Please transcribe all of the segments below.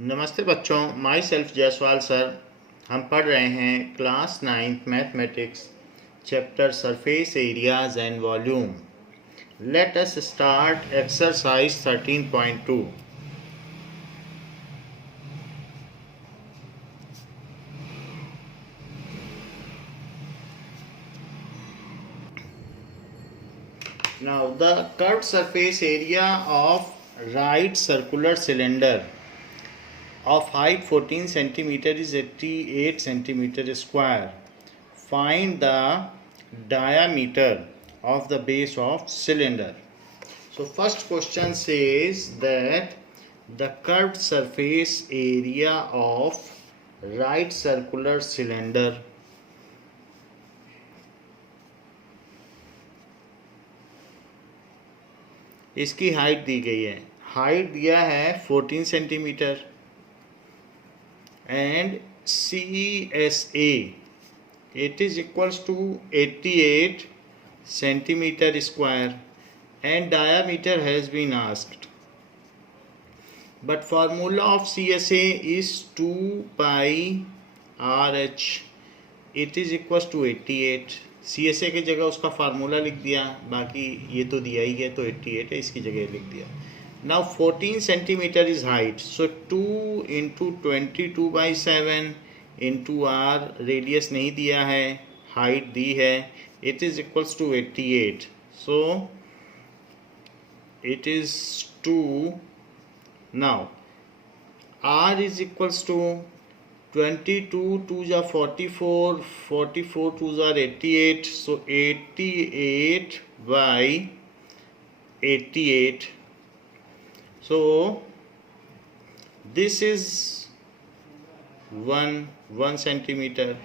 नमस्ते बच्चों, my self Jaiswal sir. हम पढ़ रहे हैं class 9th mathematics chapter surface areas and volume. Let us start exercise 13.2। Now the curved surface area of right circular cylinder of height 14 centimeter is 88 centimeter square. Find the diameter of the base of cylinder. So first question says that the curved surface area of right circular cylinder इसकी height दी गई है। Height दिया है 14 centimetre and CSA it is equals to 88 centimeter square and diameter has been asked, but formula of CSA is 2 pi RH, it is equals to 88। CSA की जगह उसका formula लिख दिया, बाकी ये तो दिया ही है, तो 88 है, इसकी जगह लिख दिया। Now 14 centimeter is height, so 2 into 22/7 into R, radius नहीं दिया है, हाइट दी है, it is equals to 88, so it is 2। now R is equals to 22 2s are 44, 44 2s are 88, so 88 by 88, so this is 1 centimeter,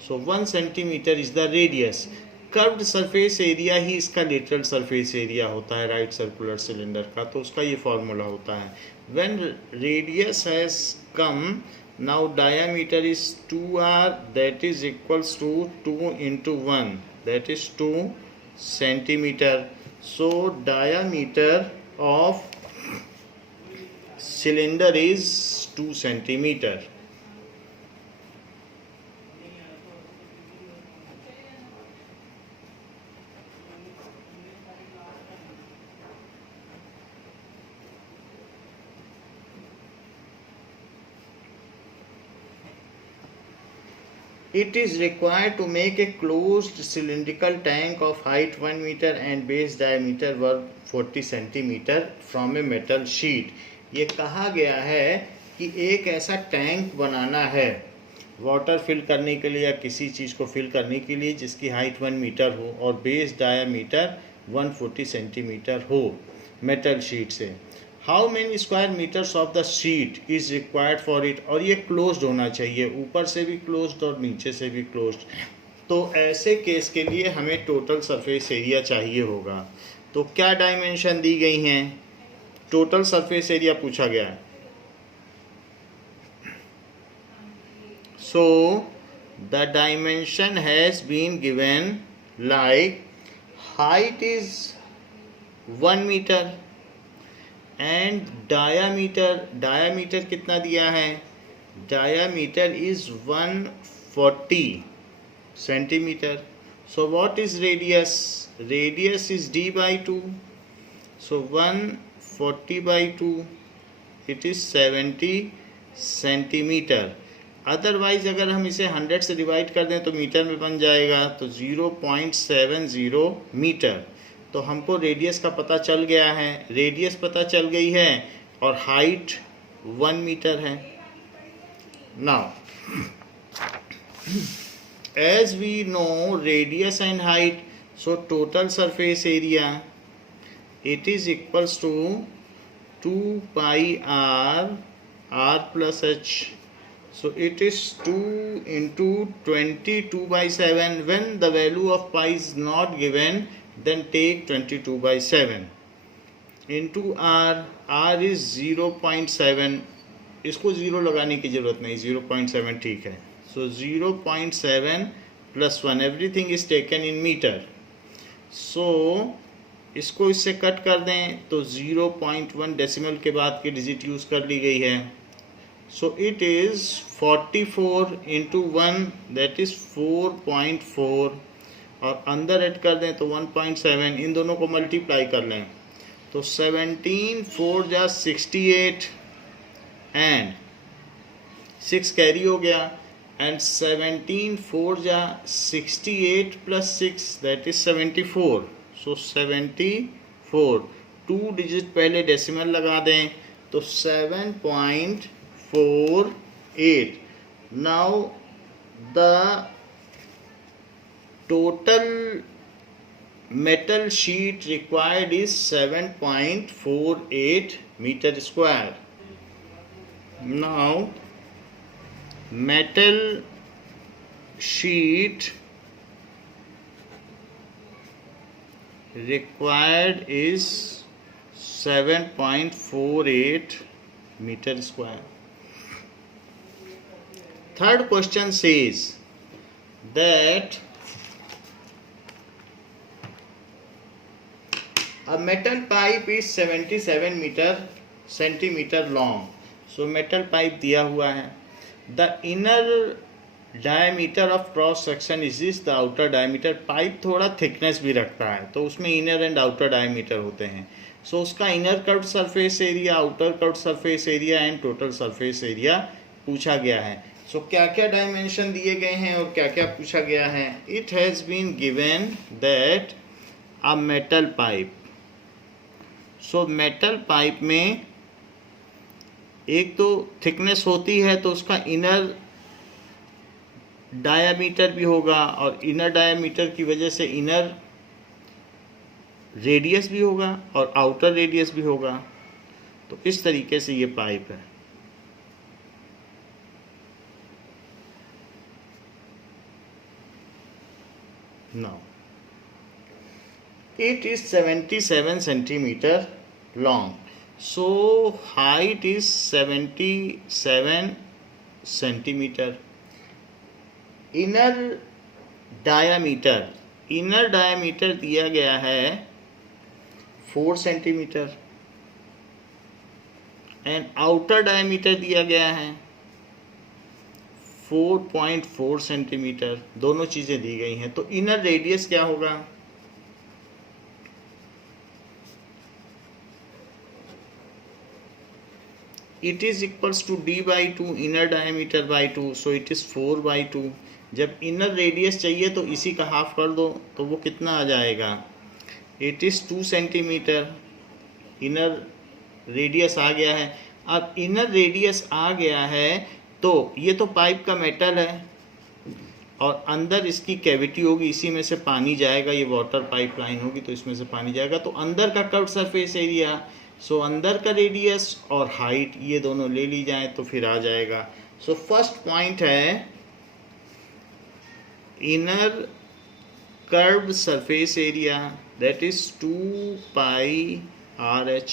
so 1 centimeter is the radius। Curved surface area ही इसका lateral surface area होता है right circular cylinder का, तो उसका ये formula होता है। When radius has come, now diameter is 2r, that is equals to 2 into 1, that is 2 centimetre. So diameter of cylinder is 2 centimeter। It is required to make a closed cylindrical tank of height 1 meter and base diameter 40 centimeter from a metal sheet। ये कहा गया है कि एक ऐसा tank बनाना है water fill करने के लिए या किसी चीज़ को फिल करने के लिए जिसकी हाइट 1 मीटर हो और बेस डायामीटर 140 सेंटीमीटर हो मेटल शीट से। How many square metres of the sheet is required for it, और ये क्लोज्ड होना चाहिए, ऊपर से भी क्लोज्ड और नीचे से भी क्लोज्ड। तो ऐसे केस के लिए हमें टोटल सरफेस एरिया चाहिए होगा। तो क्या डायमेंशन दी गई हैं? टोटल सरफेस एरिया पूछा गया है। So the dimension has been given like height is 1 metre and diameter कितना दिया है? Diameter is 140 centimetre. So what is radius? Radius is d/2, so 140/2, it is 70 centimetre. Otherwise अगर हम इसे 100 से डिवाइड कर दें तो मीटर में बन जाएगा, तो 0.70 मीटर। तो हमको रेडियस का पता चल गया है, रेडियस पता चल गई है और हाइट 1 मीटर है। Now as we know radius and height, so total surface area it is equals to 2 pi r plus h, so it is 2 into 22/7। when the value of pi is not given, then take 22/7 into r is 0.7, इसको 0 लगाने की ज़रूरत नहीं, 0.7 ठीक है। so 0.7 plus 1, everything is taken in meter, so इसको इससे cut कर दें तो 0.1 डेसिमल के बाद की डिजिट यूज़ कर ली गई है, So it is 44 into 1, that is 4.4, और अंदर ऐड कर दें तो 1.7, इन दोनों को मल्टीप्लाई कर लें तो 17 4 जा 68 एंड 6 कैरी हो गया, एंड 17 4 जा 68 plus 6 that is 74. So 74, 2 digit पहले डेसिमल लगा दें तो 7.48. Now the total metal sheet required is 7.48 meter square. Now metal sheet required is 7.48 meter square. Third question says that a metal pipe is 77 centimeter long. So metal pipe दिया हुआ है. The inner diameter of cross section is this, the outer diameter. Pipe थोड़ा thickness भी रखता है तो उसमें inner and outer diameter होते हैं. सो उसका inner curved surface area, outer curved surface area and total surface area पूछा गया है. सो क्या क्या डायमेंशन दिए गए हैं और क्या क्या पूछा गया है. It has been given that a metal pipe. So metal pipe में एक तो थिकनेस होती है तो उसका इनर डायामीटर भी होगा, और इनर डायामीटर की वजह से इनर रेडियस भी होगा और आउटर रेडियस भी होगा. तो इस तरीके से ये पाइप है. Now it is 77 centimeter long. So height is 77 centimeter. Inner diameter दिया गया है 4 centimeter and outer diameter दिया गया है 4.4 centimeter. दोनों चीजें दी गई हैं. तो इनर रेडियस क्या होगा. It is equals to d by 2 inner diameter by 2, so it is 4 by 2. जब इनर रेडियस चाहिए तो इसी का हाफ कर दो तो वो कितना आ जाएगा. It is 2 centimetre. Inner radius आ गया है. अब इनर रेडियस आ गया है तो ये तो पाइप का मेटल है और अंदर इसकी कैविटी होगी, इसी में से पानी जाएगा. ये वाटर पाइप लाइन होगी तो इसमें से पानी जाएगा. तो अंदर का कर्व्ड सरफेस एरिया, सो अंदर का रेडियस और हाइट ये दोनों ले ली जाए तो फिर आ जाएगा. सो फर्स्ट पॉइंट है inner curved surface area, that is 2 pi RH.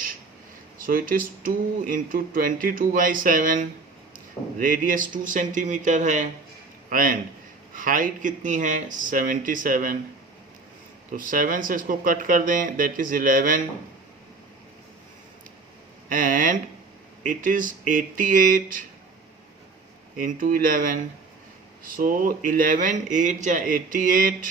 So it is 2 into 22/7. Radius 2 centimetre है एंड हाइट कितनी है 77. तो 7 से इसको कट कर दें, that is 11 and it is 88 into 11. So 11 8 ja 88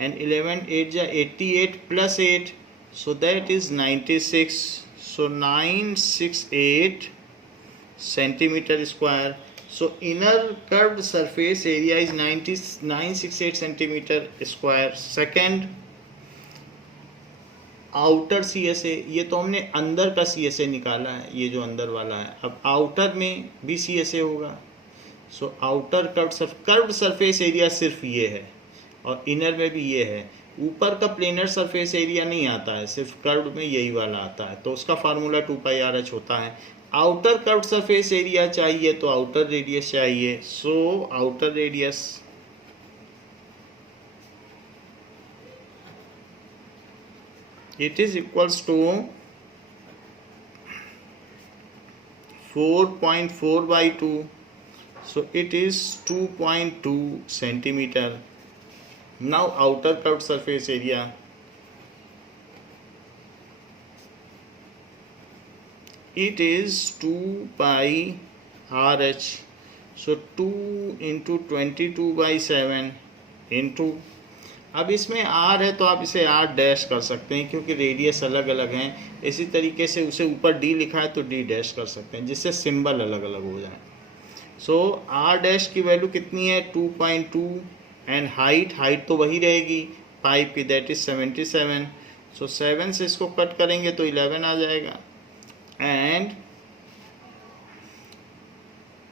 and 11 8 ja 88 plus 8, so that is 96. So 968 centimeter square. So inner curved surface area is 968 centimeter square. Second, outer CSA, ये तो हमने अंदर का CSA निकाला है, ये जो अंदर वाला है. अब आउटर में भी CSA होगा. So outer curved surface area सिर्फ ये है और इनर में भी ये है. ऊपर का प्लेनर सरफेस एरिया नहीं आता है, सिर्फ कर्व्ड में यही वाला आता है. तो उसका फार्मूला 2 पाई RH होता है. आउटर कर्व्ड सरफेस एरिया चाहिए तो आउटर रेडियस चाहिए. So outer radius it is equals to 4.4 by 2, so it is 2.2 centimeter. Now outer curved surface area, it is 2 pi RH. So 2 into 22/7 into, अब इसमें R है तो आप इसे R dash कर सकते हैं क्योंकि रेडियस अलग अलग हैं। इसी तरीके से उसे ऊपर D लिखा है तो D डैश कर सकते हैं जिससे सिंबल अलग अलग हो जाए। सो R डैश की वैल्यू कितनी है 2.2 एंड हाइट तो वही रहेगी पाइप की, दैट इज 77। सो 7 से इसको कट करेंगे तो 11 आ जाएगा एंड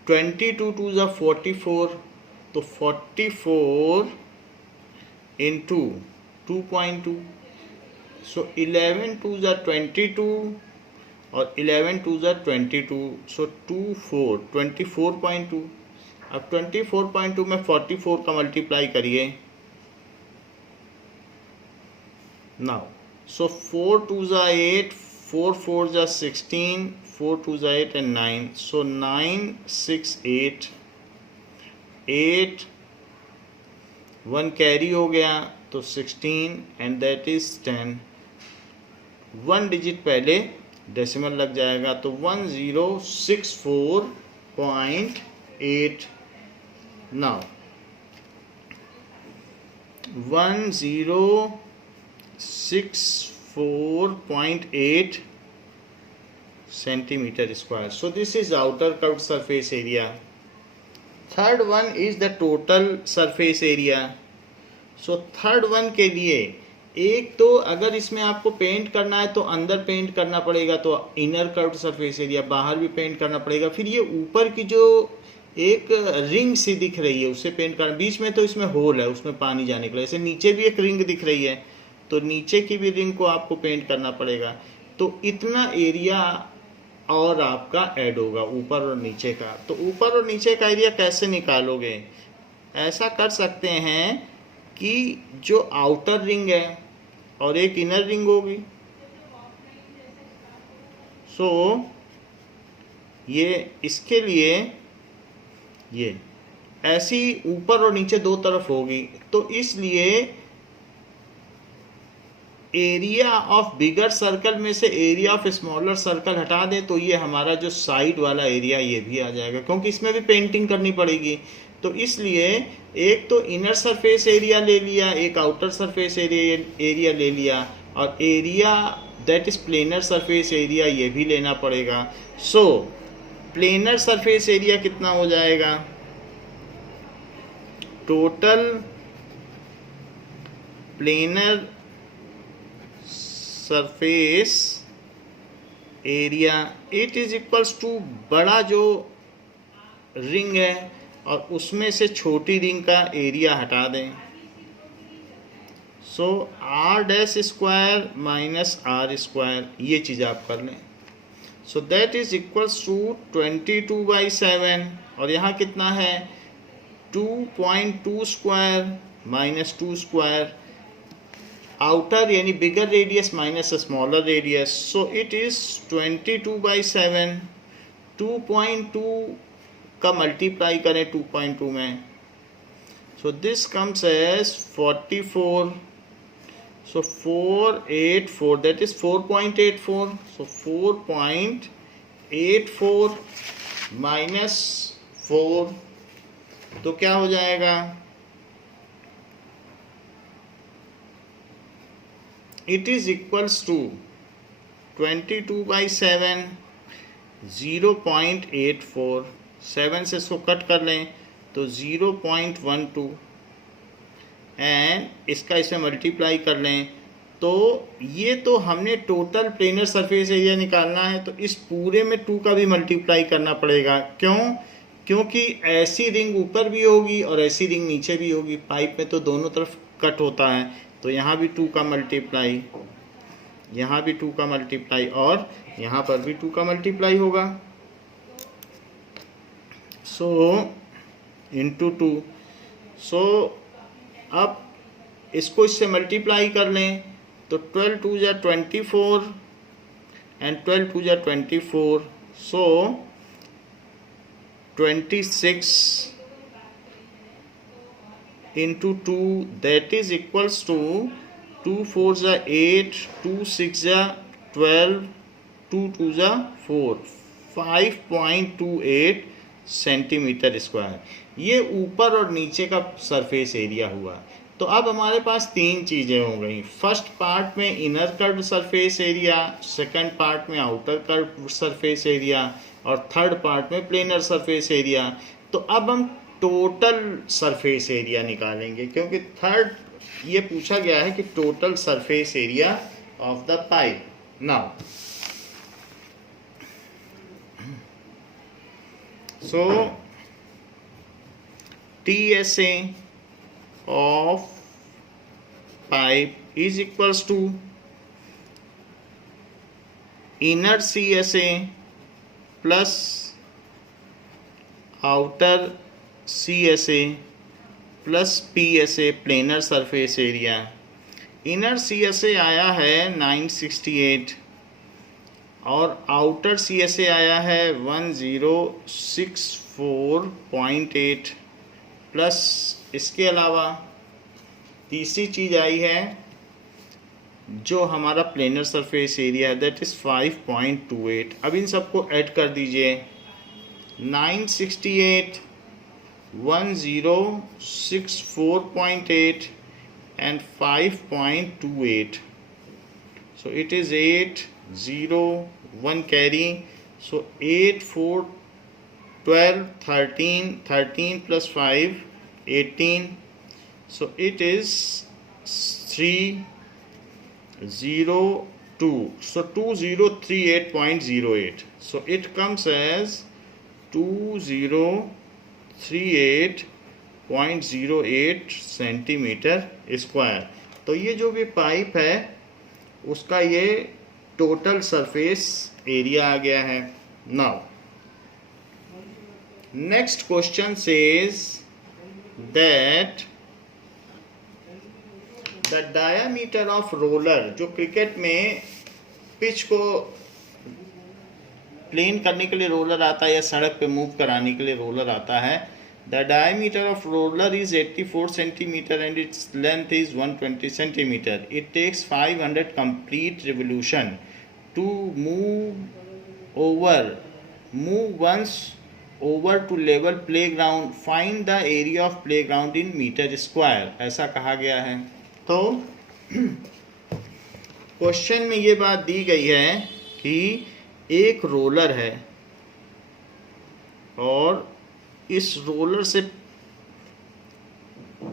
22 2 ज़ा 44, तो 44 इंटू 2.2, सो 11 2 ज़ा 22 और 11 2 ज़ा 22, सो 24.2। अब 24.2 में 44 का मल्टीप्लाई करिए नाउ। सो 4 2 ज़ा 8, 4 4 ज़ा 16, 4 2 ज़ा 8 एंड 9, सो 9 6 8, 8 1 कैरी हो गया तो 16 एंड दैट इज 10। 1 डिजिट पहले डेसिमल लग जाएगा तो 1064.8। Now 1064.8 centimeter square. So this is outer curved surface area. Third one is the total surface area. So third one के लिए एक तो अगर इसमें आपको पेंट करना है तो अंदर पेंट करना पड़ेगा तो इनर कर्व्ड सरफेस एरिया, बाहर भी पेंट करना पड़ेगा। फिर ये ऊपर की जो एक रिंग सी दिख रही है उसे पेंट करना, बीच में तो इसमें होल है उसमें पानी जाने के लिए, ऐसे नीचे भी एक रिंग दिख रही है तो नीचे की भी रिंग को आपको पेंट करना पड़ेगा। तो इतना एरिया और आपका ऐड होगा ऊपर और नीचे का। तो ऊपर और नीचे का एरिया कैसे निकालोगे? ऐसा कर सकते हैं कि जो आउटर रिंग है और एक इनर रिंग होगी, सो ये इसके लिए ये ऐसी ऊपर और नीचे दो तरफ होगी, तो इसलिए एरिया ऑफ बिगर सर्कल में से एरिया ऑफ स्मॉलर सर्कल हटा दें तो ये हमारा जो साइड वाला एरिया ये भी आ जाएगा, क्योंकि इसमें भी पेंटिंग करनी पड़ेगी। तो इसलिए एक तो इनर सरफेस एरिया ले लिया, एक आउटर सरफेस एरिया ले लिया, और area that is planar surface area ये भी लेना पड़ेगा। सो प्लेनर सरफेस एरिया कितना हो जाएगा? Total planar surface area it is equals to बड़ा जो रिंग है और उसमें से छोटी रिंग का एरिया हटा दें। So R dash square minus R square, ये चीज़ आप कर लें। So that is equals to 22/7, और यहाँ कितना है 2.2 स्क्वायर माइनस 2 स्क्वायर, आउटर यानी bigger radius minus smaller radius, so it is 22/7। 2.2 का मल्टीप्लाई करें 2.2 में, so this comes as 44, so 484 that is 4.84, so 4.84 minus 4 तो क्या हो जाएगा? इट इज इक्वल्स टू 22/7 0.84, 7 से इसको कट कर लें तो 0.12 एंड इसका इसमें मल्टीप्लाई कर लें तो ये तो हमने टोटल प्लेनर सरफेस एरिया निकालना है, तो इस पूरे में 2 का भी मल्टीप्लाई करना पड़ेगा। क्यों? क्योंकि ऐसी रिंग ऊपर भी होगी और ऐसी रिंग नीचे भी होगी, पाइप में तो दोनों तरफ कट होता है, तो यहाँ भी 2 का मल्टीप्लाई, यहाँ भी 2 का मल्टीप्लाई और यहाँ पर भी 2 का मल्टीप्लाई होगा। सो इंटू 2, सो अब इसको इससे मल्टीप्लाई कर लें तो 12 2 ज़ा 24 एंड 12 2 ज़ा 24, सो 26 into 2 that is equals to 2 4 ज़ा 8, 2 6 ज़ा 12, 2 2 ज़ा 4, 5.28 सेंटीमीटर स्क्वायर। ये ऊपर और नीचे का सरफेस एरिया हुआ। तो अब हमारे पास तीन चीज़ें हो गई। फर्स्ट पार्ट में inner curved surface area, second part में आउटर कर्व्ड सरफेस एरिया और थर्ड पार्ट में प्लेनर सरफेस एरिया। तो अब हम टोटल सरफेस एरिया निकालेंगे, क्योंकि थर्ड ये पूछा गया है कि total surface area of the pipe. Now so TSA of pipe is equals to inner CSA plus outer CSA plus PSA planar surface area। Inner CSA आया है 968 और आउटर CSA आया है 1064.8 प्लस इसके अलावा तीसरी चीज़ आई है जो हमारा प्लेनर सरफेस एरिया है, दैट इज़ 5.28। अब इन सबको ऐड कर दीजिए। 968, 1064.8 and 5.28, so it is 801 carry, so 8 4 12 13 13 plus 5 18, so it is 302, so 2038.08, so it comes as 2038.08 centimetre square. तो ये जो भी पाइप है उसका ये टोटल सरफेस एरिया आ गया है। Now next question says that the diameter of roller, जो क्रिकेट में पिच को प्लेन करने के लिए रोलर आता है या सड़क पे मूव कराने के लिए रोलर आता है, the diameter of roller is 84 centimetre and its length is 120 centimetre. It takes 500 complete revolution to move once over to level playground. Find the area of playground in metre square, ऐसा कहा गया है। तो question में ये बात दी गई है कि एक रोलर है और इस रोलर से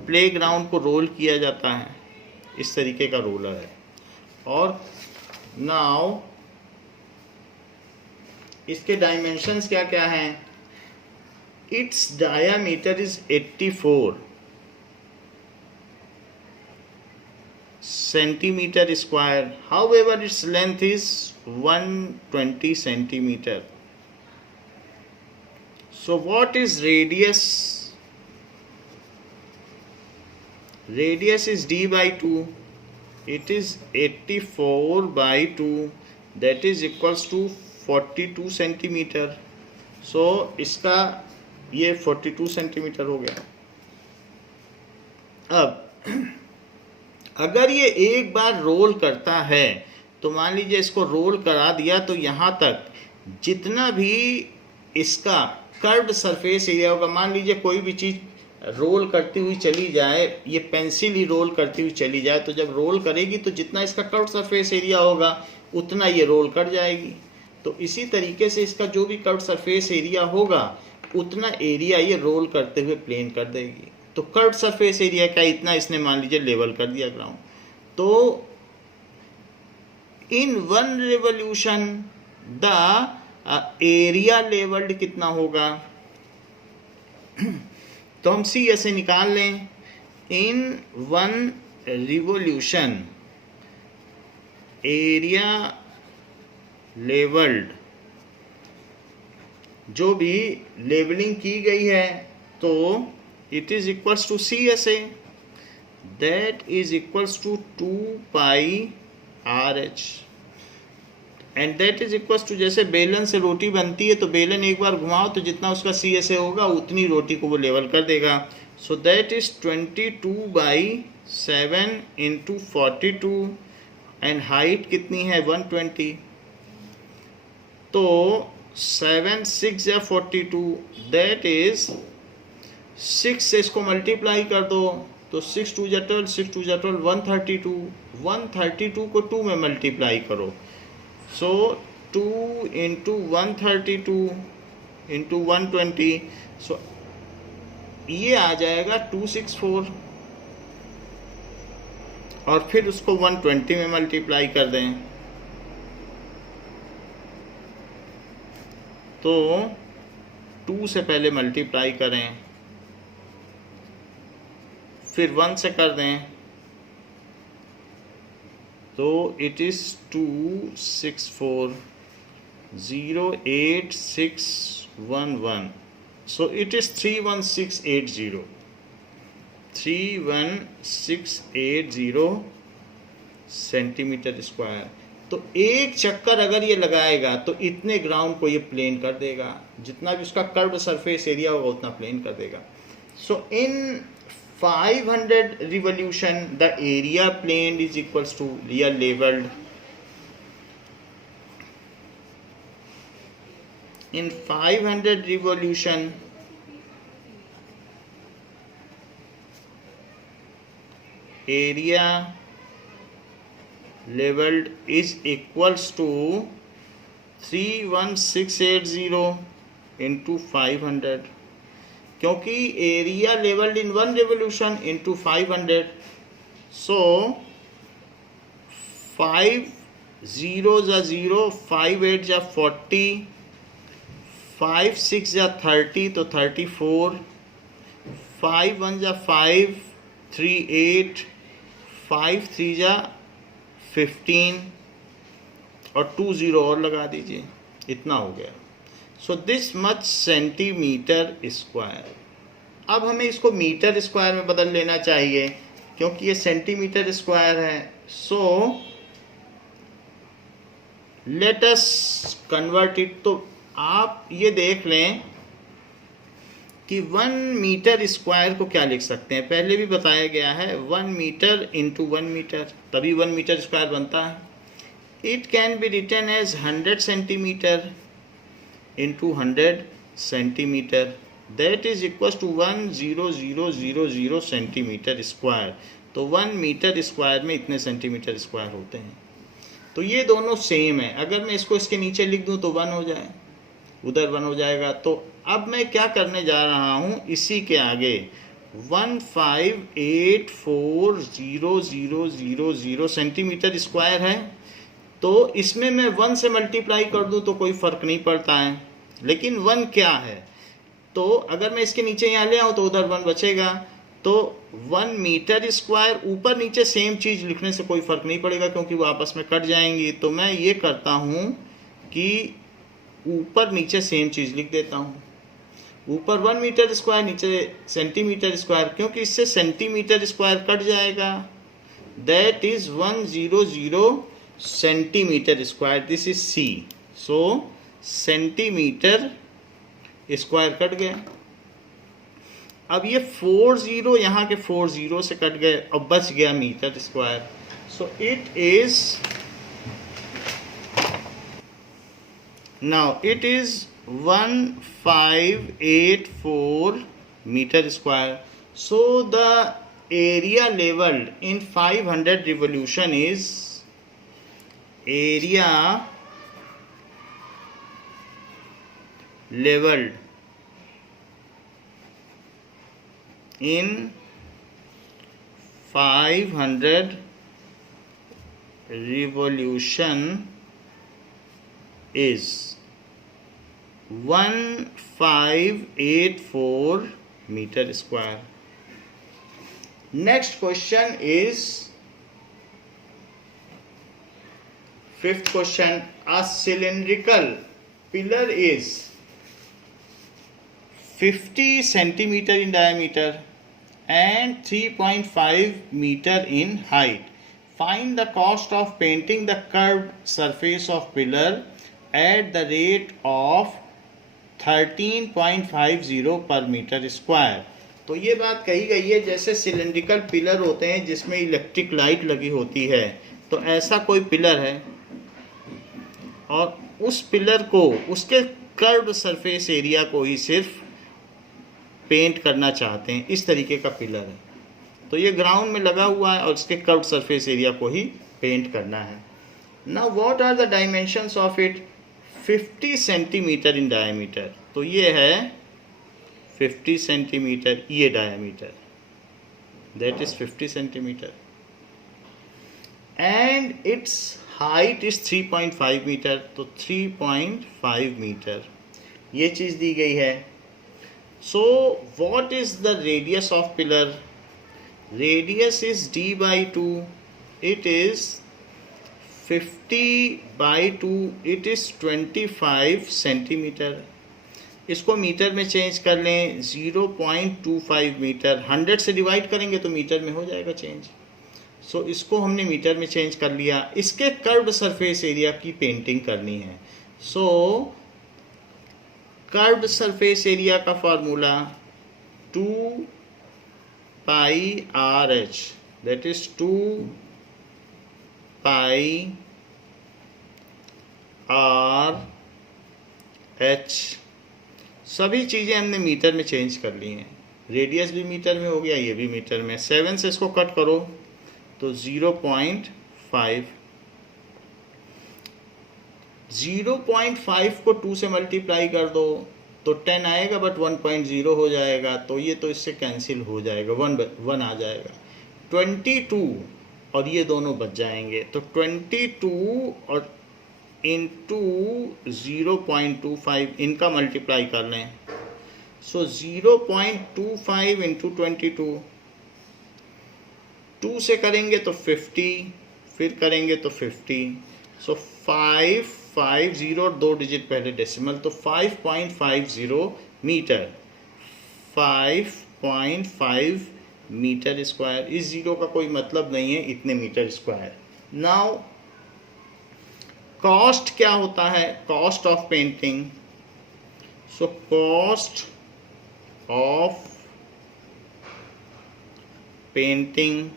प्लेग्राउंड को रोल किया जाता है, इस तरीके का रोलर है। और नाउ इसके डायमेंशंस क्या क्या हैं? It's diameter is 84 centimetre square, however it's length is 120 centimeter. So what is radius? Radius is d by 2. It is 84 by 2, that is equals to 42 centimeter. So इसका ये 42 सेंटीमीटर हो गया। अब अगर ये एक बार रोल करता है तो मान लीजिए इसको रोल करा दिया, तो यहाँ तक जितना भी इसका कर्व्ड सरफेस एरिया होगा, मान लीजिए कोई भी चीज़ रोल करती हुई चली जाए, ये पेंसिल ही रोल करती हुई चली जाए, तो जब रोल करेगी तो जितना इसका कर्व्ड सरफेस एरिया होगा उतना ये रोल कर जाएगी। तो इसी तरीके से इसका जो भी कर्व्ड सरफेस एरिया होगा उतना एरिया ये रोल करते हुए प्लेन कर देगी। तो कर्व्ड सरफेस एरिया का इतना इसने मान लीजिए लेवल कर दिया ग्राउंड। तो in one revolution the area levelled कितना होगा? तो हम सी ऐसे निकाल लें। In one revolution area levelled, जो भी लेवलिंग की गई है, तो it is equals to C S A, that is equals to 2 pi R H, and that is equals to, जैसे बेलन से रोटी बनती है तो बेलन एक बार घुमाओ तो जितना उसका सी एस ए होगा उतनी रोटी को वो लेवल कर देगा। सो that is 22/7 into 42 and height कितनी है 120। तो 7 6 या 42, दैट इज 6 से इसको मल्टीप्लाई कर दो तो 6 2 जा 12, 6 2 जा 12, 132, 132 को 2 में मल्टीप्लाई करो, सो 2 इंटू 132 इंटू 120, सो ये आ जाएगा 264, और फिर उसको 120 में मल्टीप्लाई कर दें तो 2 से पहले मल्टीप्लाई करें, फिर 1 से कर दें तो it is 264,08611, so it is 31680, 31680 centimetre square. तो एक चक्कर अगर ये लगाएगा तो इतने ग्राउंड को ये प्लेन कर देगा, जितना भी उसका कर्व सरफेस एरिया होगा उतना प्लेन कर देगा। सो इन 500 revolution the area planed is equals to या leveled, in 500 revolution area leveled is equals to 31680 into 500, क्योंकि एरिया लेवल्ड इन 1 रेवोल्यूशन इंटू 500, सो 5 0 जा 0, 5 8 जा 40, 5 6 जा 30 तो 34, 5 1 जा 5, 3 8, 5 3 जा 15 और 2 0 और लगा दीजिए, इतना हो गया। So this much centimetre square. अब हमें इसको मीटर स्क्वायर में बदल लेना चाहिए क्योंकि ये सेंटीमीटर स्क्वायर है। So let us convert it. तो आप ये देख लें कि 1 मीटर स्क्वायर को क्या लिख सकते हैं, पहले भी बताया गया है 1 मीटर इंटू 1 मीटर, तभी 1 मीटर स्क्वायर बनता है। It can be written as 100 centimetre into 100 centimeter, that is equals to 10000 centimetre square. तो 1 मीटर स्क्वायर में इतने सेंटीमीटर स्क्वायर होते हैं। तो ये दोनों सेम है, अगर मैं इसको इसके नीचे लिख दूं तो 1 हो जाए, उधर 1 हो जाएगा। तो अब मैं क्या करने जा रहा हूं, इसी के आगे 1584000 सेंटीमीटर स्क्वायर है, तो इसमें मैं 1 से मल्टीप्लाई कर दूं तो कोई फ़र्क नहीं पड़ता है, लेकिन 1 क्या है, तो अगर मैं इसके नीचे यहाँ ले आऊँ तो उधर 1 बचेगा। तो 1 मीटर स्क्वायर ऊपर नीचे सेम चीज़ लिखने से कोई फ़र्क नहीं पड़ेगा क्योंकि वो आपस में कट जाएंगी। तो मैं ये करता हूँ कि ऊपर नीचे सेम चीज़ लिख देता हूँ, ऊपर 1 मीटर स्क्वायर नीचे सेंटीमीटर स्क्वायर, क्योंकि इससे सेंटीमीटर स्क्वायर कट जाएगा। That is 100 centimetre square, this is C. So centimetre square cut गए। अब ये 40 यहाँ के 40 से कट गए, अब बच गया metre square. So it is now it is 1584 metre square. So the area levelled in 500 revolution is area leveled in 500 revolution is 1584 meter square. Next question is 5th question. A cylindrical pillar is 50 centimeter in diameter and 3.5 meter in height. Find the cost of painting the curved surface of pillar at the rate of 13.50 per meter square. तो ये बात कही गई है जैसे cylindrical pillar होते हैं जिसमें इलेक्ट्रिक लाइट लगी होती है, तो ऐसा कोई पिलर है और उस पिलर को उसके कर्व्ड सरफेस एरिया को ही सिर्फ पेंट करना चाहते हैं, इस तरीके का पिलर है। तो ये ग्राउंड में लगा हुआ है और इसके कर्व्ड सरफेस एरिया को ही पेंट करना है। Now what are the dimensions of it? 50 centimetre in diameter. तो ये है 50 सेंटीमीटर, ये diameter, that is 50 centimetre, and its height is 3.5 metre. तो 3.5 मीटर ये चीज दी गई है। So what is the radius of pillar? Radius is d/2, it is 50/2, it is 25 centimetre. इसको मीटर में चेंज कर लें, 0.25 मीटर, 100 से डिवाइड करेंगे तो मीटर में हो जाएगा चेंज। सो इसको हमने मीटर में चेंज कर लिया। इसके कर्व्ड सरफेस एरिया की पेंटिंग करनी है। सो कर्व्ड सरफेस एरिया का formula 2πRH, that is 2πRH। सभी चीज़ें हमने मीटर में चेंज कर ली हैं। रेडियस भी मीटर में हो गया, ये भी मीटर में। 7 से इसको कट करो तो 0.5, 0.5 को 2 से मल्टीप्लाई कर दो तो 10 आएगा, बट 1.0 हो जाएगा। तो ये तो इससे कैंसिल हो जाएगा, 1 आ जाएगा। 22 और ये दोनों बच जाएंगे। तो 22 और इंटू 0.25 इनका मल्टीप्लाई कर लें। सो 0.25 इंटू 22, 2 से करेंगे तो 50, फिर करेंगे तो 50। सो 550 और 2 डिजिट पहले डेसिमल, तो 5.50 मीटर, 5.5 मीटर स्क्वायर। इस जीरो का कोई मतलब नहीं है, इतने मीटर स्क्वायर। नाउ कॉस्ट क्या होता है? Cost of painting. So cost of painting,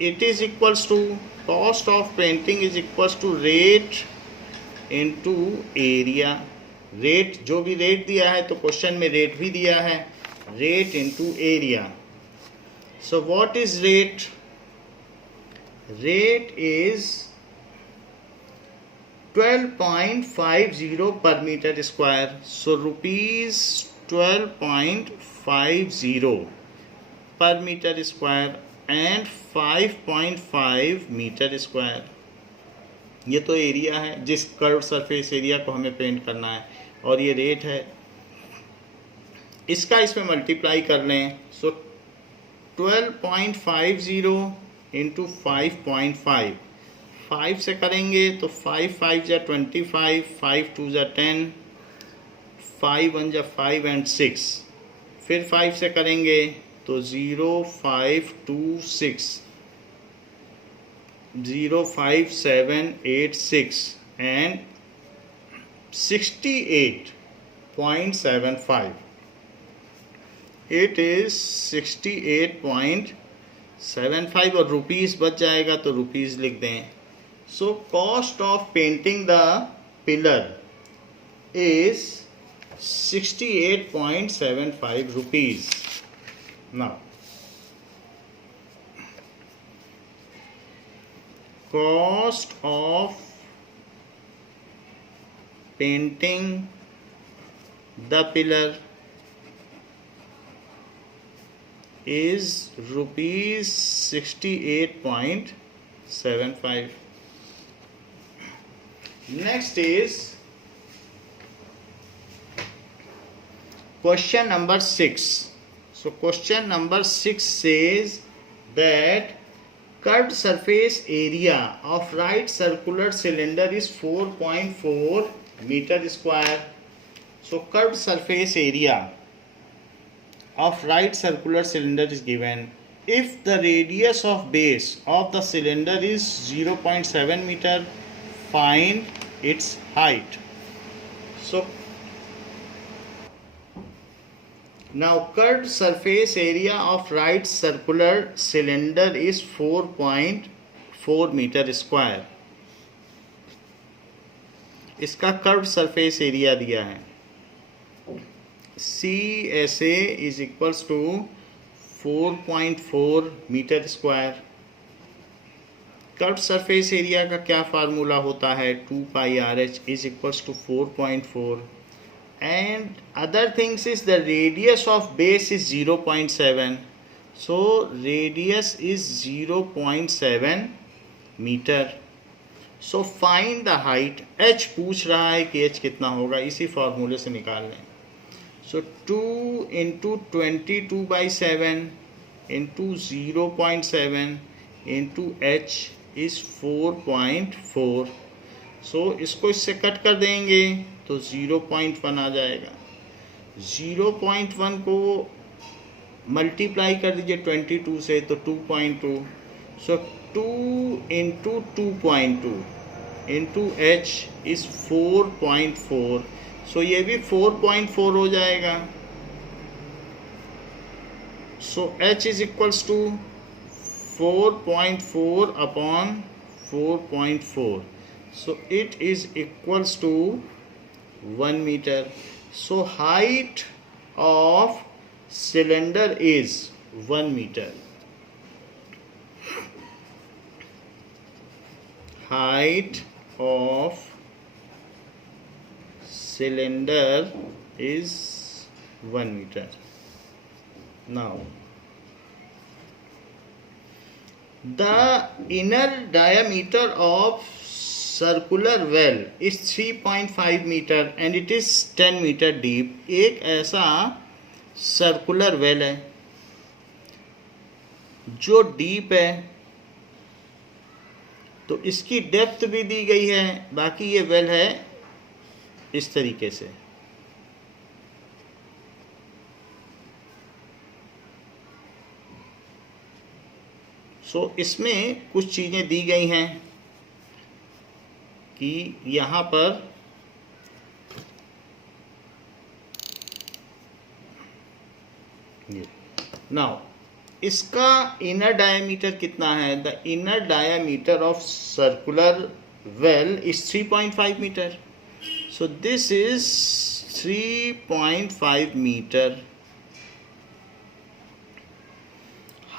it is equals to, cost of painting is equals to rate into area। Rate, जो भी रेट दिया है, तो क्वेश्चन में रेट भी दिया है, rate into area. So what is rate? Rate is 12.50 per metre square. So rupees 12.50 per metre square and 5.5 metre square. ये तो एरिया है जिस कर्व सरफेस एरिया को हमें पेंट करना है, और ये रेट है। इसका इसमें मल्टीप्लाई कर लें। सो 12.50 इंटू 5.5, 5 से करेंगे तो 5 5 जा 25, 5 2 जा 10, 5 1 जा 5 एंड 6, फिर 5 से करेंगे तो 0526, 05786 एंड 68.75। इट इज 68.75 और रुपीस बच जाएगा तो रुपीस लिख दें। So cost of painting the pillar is 68.75 rupees. Now, cost of painting the pillar is rupees 68.75. Next is question number 6. So question number 6 says that curved surface area of right circular cylinder is 4.4 meter square. So curved surface area of right circular cylinder is given. If the radius of base of the cylinder is 0.7 meter, find its height. So now curved surface area of right circular cylinder is 4.4 meter square. इसका curve surface area दिया है CSA is equals to 4.4 metre square. Curve surface area का क्या formula होता है 2 pi RH is equals to 4.4 and other things is the radius of base is 0.7 so radius is 0.7 metre. So find the height. h पूछ रहा है कि h कितना होगा, इसी फॉर्मूले से निकाल लें। सो 2 into 22/7 into 0.7 into h is 4.4। सो इसको इससे कट कर देंगे तो 0.1 आ जाएगा। 0.1 को मल्टीप्लाई कर दीजिए 22 से तो 2.2। So 2 into 2.2 into h is 4.4। So ये भी 4.4 हो जाएगा। So h is equals to 4.4 upon 4.4 so it is equals to 1 meter. So height of cylinder is 1 meter. Height of cylinder is 1 meter. Now the inner diameter of circular well is 3.5 meter and it is 10 meter deep. एक ऐसा circular well है जो deep है, तो इसकी depth भी दी गई है। बाकी ये वेल है इस तरीके से। सो इसमें कुछ चीज़ें दी गई हैं कि यहाँ पर नाउ इसका इनर डायमीटर कितना है। The inner diameter of circular well is 3.5 metre. So this is 3.5 metre.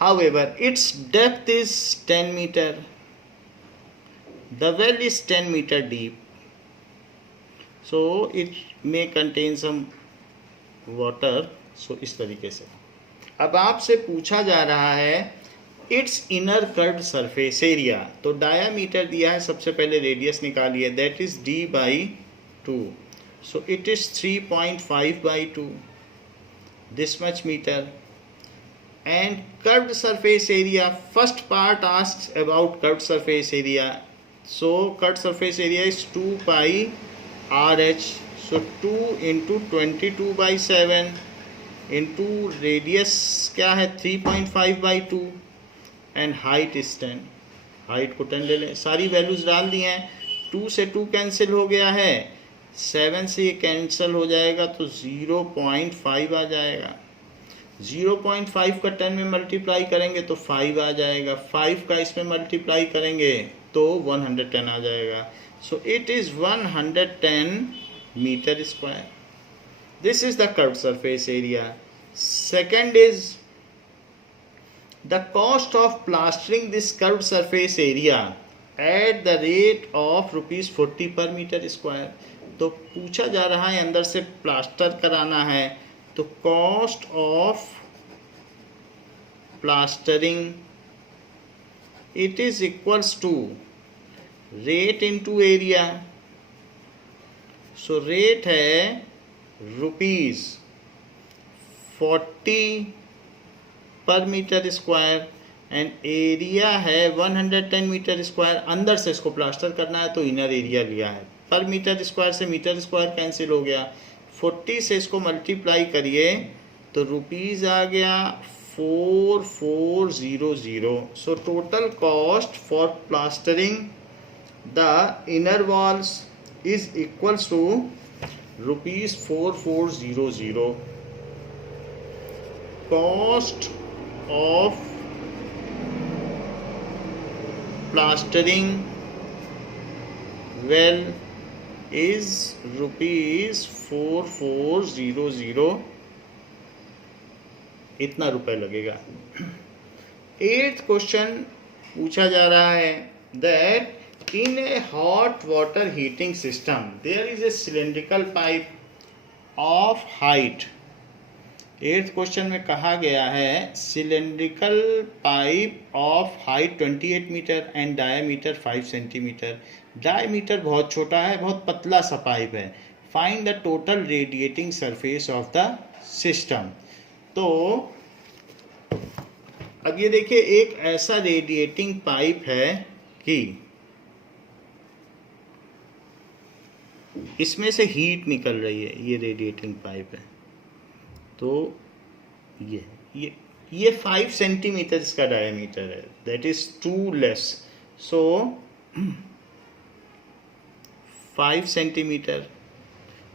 However, its depth is 10 meter. The well is 10 meter deep. So it may contain some water. So इस तरीके से अब आपसे पूछा जा रहा है its inner curved surface area। तो डायामीटर दिया है, सबसे पहले रेडियस निकालिए, that is d by 2. So it is 3.5 by 2, this much meter. And curved surface area, first part asks about curved surface area. So curved surface area is 2 pi RH. So 2 into 22/7 into radius क्या है 3.5 by 2 and height is 10. Height को 10 ले लें, सारी values डाल दी हैं। 2 से 2 cancel हो गया है, 7 से ये कैंसिल हो जाएगा तो 0.5 आ जाएगा। 0.5 का 10 में मल्टीप्लाई करेंगे तो 5 आ जाएगा। 5 का इसमें मल्टीप्लाई करेंगे तो 110 आ जाएगा। So it is 110 metre square. This is the curved surface area. Second is the cost of plastering this curved surface area at the rate of ₹40 per metre square. तो पूछा जा रहा है अंदर से प्लास्टर कराना है, तो cost of plastering it is equals to rate into area. So rate है ₹40 per metre square and area है 110 मीटर स्क्वायर। अंदर से इसको प्लास्टर करना है तो इनर एरिया लिया है। पर मीटर स्क्वायर से मीटर स्क्वायर कैंसिल हो गया। 40 से इसको मल्टीप्लाई करिए तो रुपीज़ आ गया 4400। So total cost for plastering the inner walls is equals to ₹4400। Cost of plastering well is ₹4400, इतना रुपए लगेगा। 8th क्वेश्चन पूछा जा रहा है that in a hot water heating system there is a cylindrical pipe of height. 8th question में कहा गया है cylindrical pipe of height 28 metre and diameter 5 centimetre. Diameter बहुत छोटा है, बहुत पतला सा पाइप है। Find the total radiating surface of the system. तो अब ये देखिए, एक ऐसा रेडिएटिंग पाइप है कि इसमें से हीट निकल रही है, ये रेडिएटिंग पाइप है। तो ये 5 सेंटीमीटर इसका डायमीटर है, that is too less. So 5 centimetre,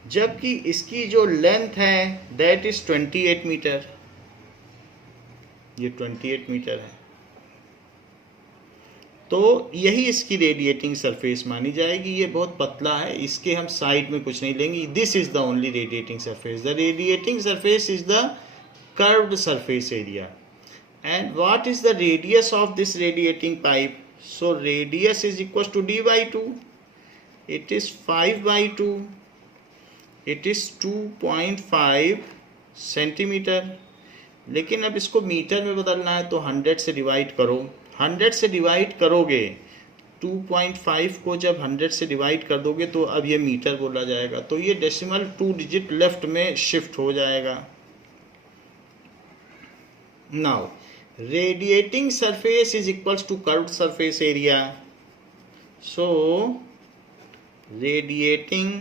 जबकि इसकी जो लेंथ है दैट इज 28 मीटर, ये 28 मीटर है। तो यही इसकी रेडिएटिंग सरफेस मानी जाएगी। ये बहुत पतला है, इसके हम साइड में कुछ नहीं लेंगे। This is the only radiating surface. The radiating surface is the curved surface area. And what is the radius of this radiating pipe? So radius is equal to d/2। It is 5/2। It is 2.5 centimetre. लेकिन अब इसको metre में बदलना है तो 100 से divide करो। 100 से डिवाइड करोगे, 2.5 को जब 100 से डिवाइड कर दोगे तो अब ये मीटर बोला जाएगा। तो ये डेसिमल 2 डिजिट लेफ्ट में शिफ्ट हो जाएगा। Now radiating surface is equals to curved surface area. So radiating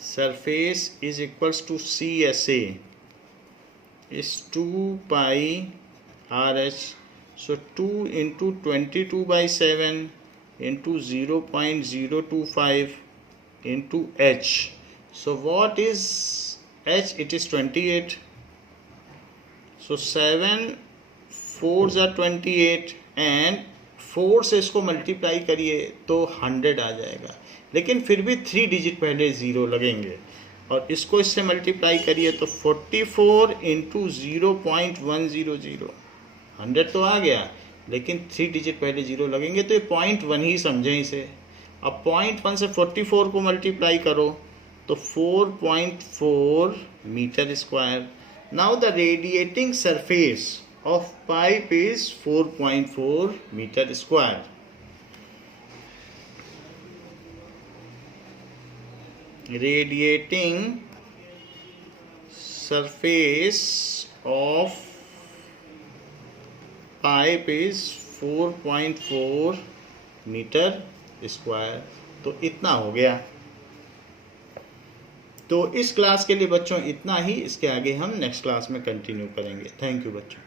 surface is equals to CSA is 2 pi RH. So 2 into 22/7 into 0.025 into H. So what is H? It is 28. So 7 4s are 28 and 4 से इसको multiply करिए तो 100 आ जाएगा। लेकिन फिर भी 3 digit पहले zero लगेंगे, और इसको इससे मल्टीप्लाई करिए तो 44 इंटू 0.100, 100 तो आ गया, लेकिन 3 डिजिट पहले ज़ीरो लगेंगे, तो ये 0.1 ही समझें इसे। अब 0.1 से 44 को मल्टीप्लाई करो तो 4.4 metre square. Now the radiating surface of pipe is 4.4 metre square. Radiating surface of pipe is 4.4 metre square. तो इतना हो गया। तो इस क्लास के लिए बच्चों इतना ही। इसके आगे हम नेक्स्ट क्लास में कंटिन्यू करेंगे। थैंक यू बच्चों।